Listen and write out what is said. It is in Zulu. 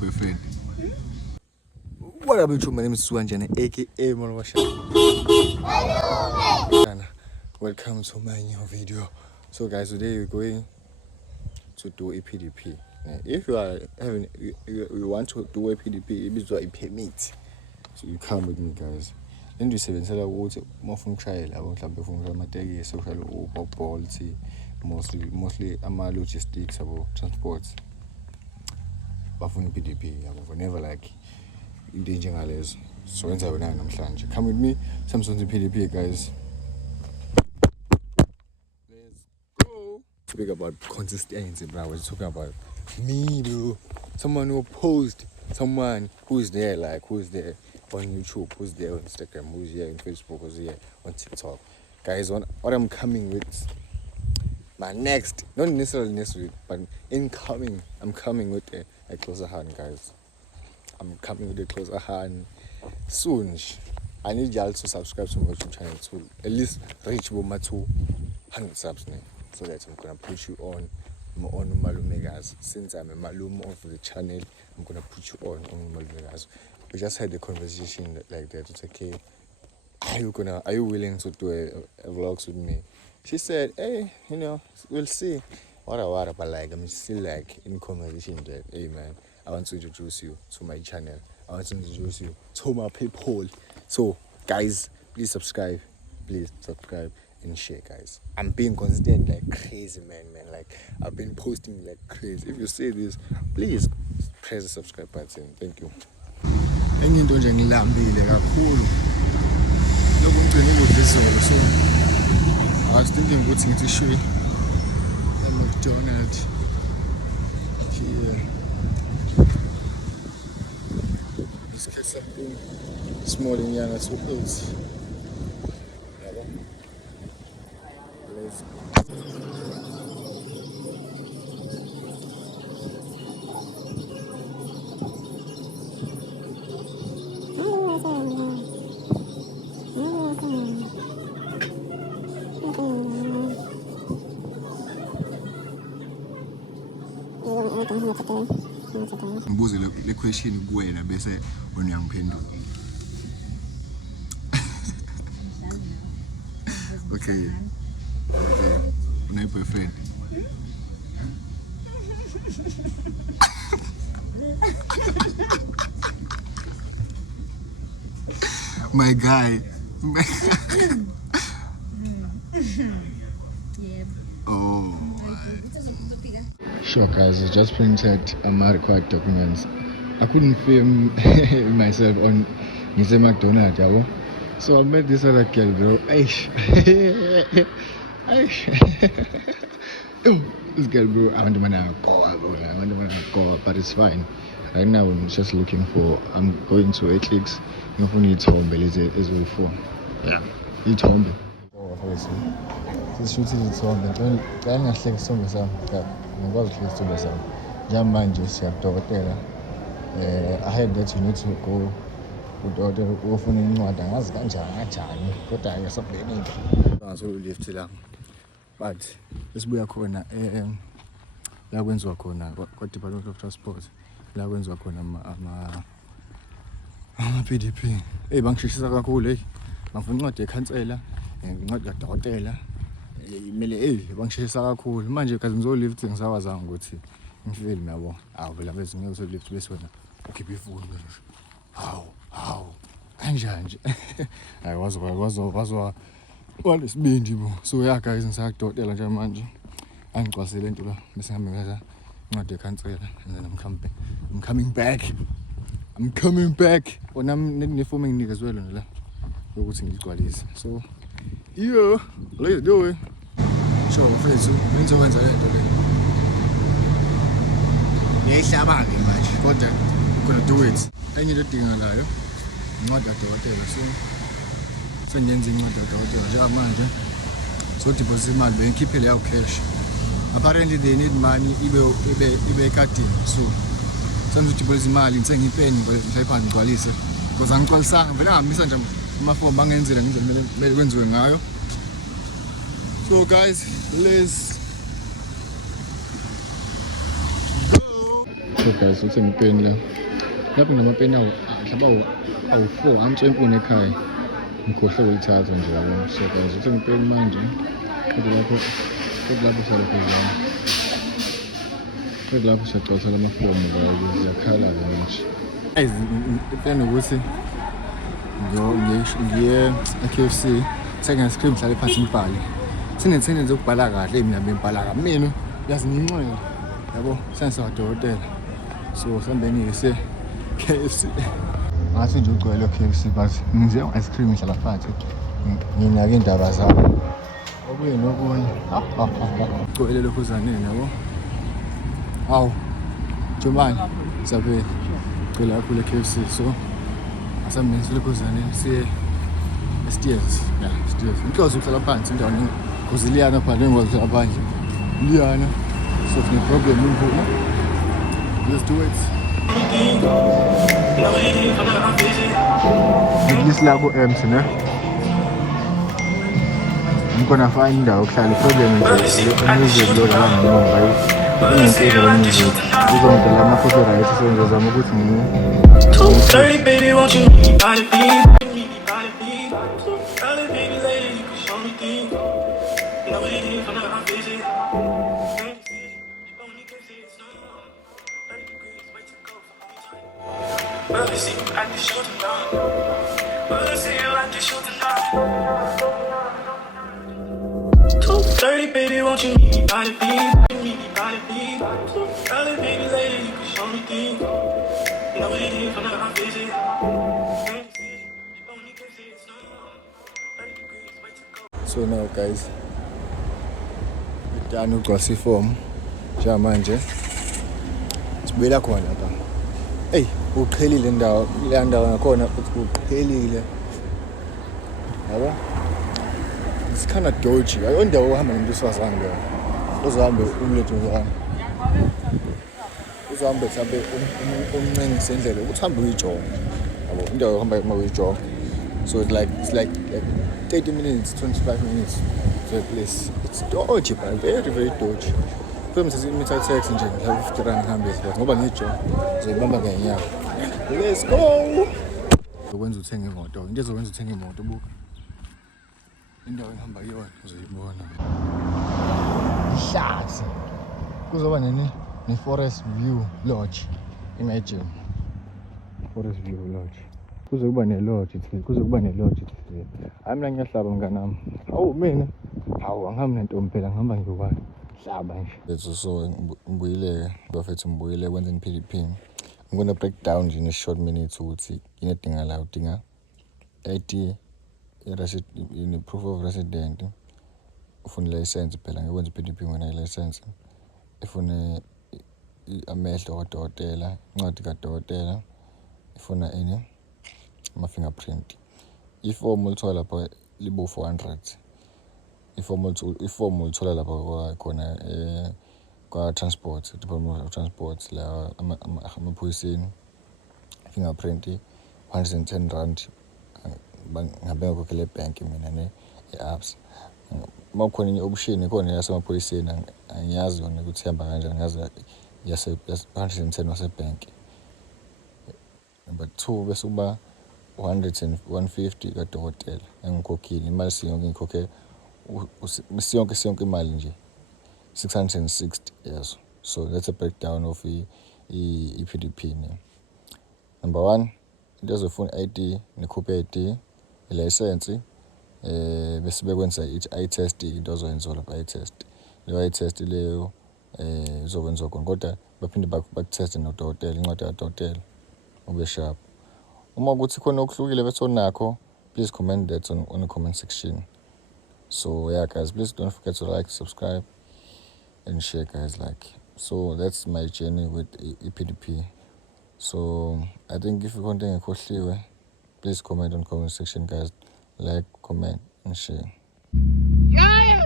boyfriend. What up, YouTube? My name is Suanjana, aka Marwasha. Welcome to my new video. So, guys, today we're going to do a PDP. If you are having, you want to do a PDP, it means a permit. So you come with me, guys. Then you say, "When I go to more from trial, I won't have the phone from my day. Social policy, mostly logistics about transport." But for PDP, I will never like endangered. So when I am come with me, Samsung PDP, guys. Let's go. Speak about consistency, bro. I was talking about me, bro. Someone who posed, someone who is there, like who is there on YouTube, who's there on Instagram, who's here on Facebook, who's here on TikTok. Guys, what I'm coming with, my next, not necessarily next week, but incoming, I'm coming with a closer hand, guys. I'm coming with a closer hand soon. I need y'all to subscribe to my YouTube channel to at least reach my 200 subs now. So that I'm gonna put you on Malume, guys. Since I'm a Malume of the channel, I'm gonna put you on Malume, guys. We just had a conversation like that. It's okay. Are you willing to do a vlogs with me? She said, "Hey, we'll see." What, but like I'm still like in conversation that, hey man, I want to introduce you to my channel. I want to introduce you to my people. So guys, please subscribe and share, guys. I'm being consistent like crazy, man. Like I've been posting like crazy. If you see this, please press the subscribe button. Thank you. Enye into nje ngilambile kakhulu lokugcina ukudlizolo, so I was thinking ukuthi ngithi shwe McDonald's here. Let's get something small in Yana to eat. Let's mbuze le question kuwena bese uyangiphendula. Okay. Una boyfriend? My guy. Yeah. Oh. Sure, guys, I just printed my required documents. I couldn't film myself on McDonald's, yabo. So I met this other girl, bro. Aish. This girl, bro, I want to go, but it's fine. Right now, I'm just looking I'm going to Eclipse. I'm going to Tombe, as well for. Yeah, it's Tombe. Sishuthi isithombe ngani ngahleka isithombe sami ngikwazi ukuhleka isithombe sami njengamanje siyadokotela. I heard that you need to go udokotela ufuna incwadi angazi kanjani kodwa ngesabhenile ngaso lift la, but esibuya khona la kwenziwa khona kwa Department of Transport, la kwenziwa khona ama PDP. Bangishishisa kakhulu bangifuna incwadi ekhansela, incwadi kadokotela. Kumele bangishisa kakhulu manje kaze ngizolift ngisawazanga ukuthi ngifile yabo. Vela bese ngeke lift bese wena ukhipha ifoni hawu kanjani nje. Hayi wazwa walesibindi bo. So yeah guys, ngisakudokotela nje manje angicwasile into la bese ngihambe ngaza incwadi ekhansela and then I'm coming back ona nefomu enginikezwe lona la ukuthi ngigcwalise. So yeah, let's do it. Sure, mfethu, ngizokwenza lento le. Ngiyahlaba ke manje, kodwa gonna do it. Enye into edingakalayo, incwadi kadokotela. So ngiyenza incwadi kadokotela njengamanje. So deposit imali bengikhiphe leyo cash. Apparently they need money ibe ekadini. So senza deposit imali ngithenga ipeni ngipha ngigcwalise. Because angigcwalisanga vele ngamisa nje amafomu angenzile ngizomele kwenziwe ngayo. So guys, let's go. So So guys, uthenge ipeni la. Lapho ngamapeni awu-4 antwempuni ekhaya. Ngikhohlwe ukulithatha nje yabo. So guys, uthenge ipeni manje. Lapho siyaphezana. Lapho siyagcwalisa lamafomu ukuze yakhala-ke manje. Guys, ipeni ukuthi ngiye e-KFC senginescream hlale phansi ngibhale. Sinethende zokubhala kahle mina bembhala kamina. Yazi nginxele. Yabo, sengisadokotela. So sambeni ke KFC. Ngathi nje ugcwele KFC but ngize ice cream ngihlala phansi. Nginake indaba zami. Okuye nokunye. Ugcwele lokho zanele yabo. Hawu. Jomani, sabe cela kakhulu KFC so asamenzile lokho zanele siye stairs. Yeah, stairs. Inhloso ukuhlala phansi endaweni kuziliyana pha lengozi abanje. Liyana. So no problem imvuma. Let's do it. This labo empty, ne? I'm gonna find indawo okuhlala problem nje umuzi lo la ngomba inkinga lemuzi uzongidala ama-copyright so ngizozama ukuthi 2:30 baby won't you need body beat 2:30 baby lady you can show me things you know what it is whenever I'm busy. Well, I see you at the show tonight. Well, I see you at the show tonight. 2:30, baby, won't you meet me by the beat? 2:30, baby, lady, you can show me things. You know what it is whenever I'm busy. So now, guys, we're done with glossy form. Jamanje. Sibuyela khona lapha. Hey, uqhelile indawo, le ndawo ngakhona uqhelile. Yabo? It's kind of dodgy. Ayondawo uhamba nomuntu osifazane lo. Uzohambe umlethe wami. Uzohambe mhlawumbe umncengise indlela ukuthi uhambe uyijoga. Yabo, indawo uhamba uyijoga. So it's like 30 minutes, 25 minutes to a place. It's dodgy, but very, very dodgy. Kumi sesimitha taxi nje ngihamba 50 rand ngihambe but ngoba ngiyijoga ngizoyibamba ngenyanga. Let's go. Ukwenza uthenga imoto. Into ezokwenza uthenga imoto buka. Indawo engihamba kuyona uzoyibona. Ihlathi. Kuzoba ne-Forest View Lodge. Imagine. Forest View Lodge. Kuzokuba ne-lodge ithi. Hayi mina ngiyahlaba mnganami. Hawu mina. Hawu angihambi nentombi phela ngihamba ngiyobani. Hlaba nje. Let's so ngibuyile bafethu ngibuyile kwenza PDP. I'm going to break down in a short minute ukuthi inedinga la udinga ID in proof of resident. Ufuna license phela ngikwenza PDP ngona license. Ifuna amehlo kadokotela, incwadi kadokotela. Ifuna ama fingerprint. Iform ulithola lapha libo 400. Iform ulithola lapha khona kwa transport, Department of Transport la amaphoyiseni. Fingerprint 110 rand. Ngabe ngokhokhele bank mina ne-apps. Makukhona inye option ikhona yasemaphoyiseni angiyazi yona ukuthi ihamba kanjani ngazi yase 110 wasebank. Number 2 bese kuba 150 kadokotela engikhokhile imali siyonke ngikhokhe siyonke imali nje 660 yes. So that's a breakdown of PDP. Number 1 into ezofuna ID nekhophi ID license bese bekwenza eye test into ozoyenza lapha eye test. Le eye test leyo izokwenza khona kodwa baphinde bakuteste nodokotela incwadi kadokotela ube sharp. Uma ukuthi khona okuhlukile bese onakho please comment that on the comment section. So yeah guys, please don't forget to like, subscribe and share guys. So that's my journey with PDP. So I think if you want to ngekhohliwe please comment on comment section guys. Like, comment and share. Yeah.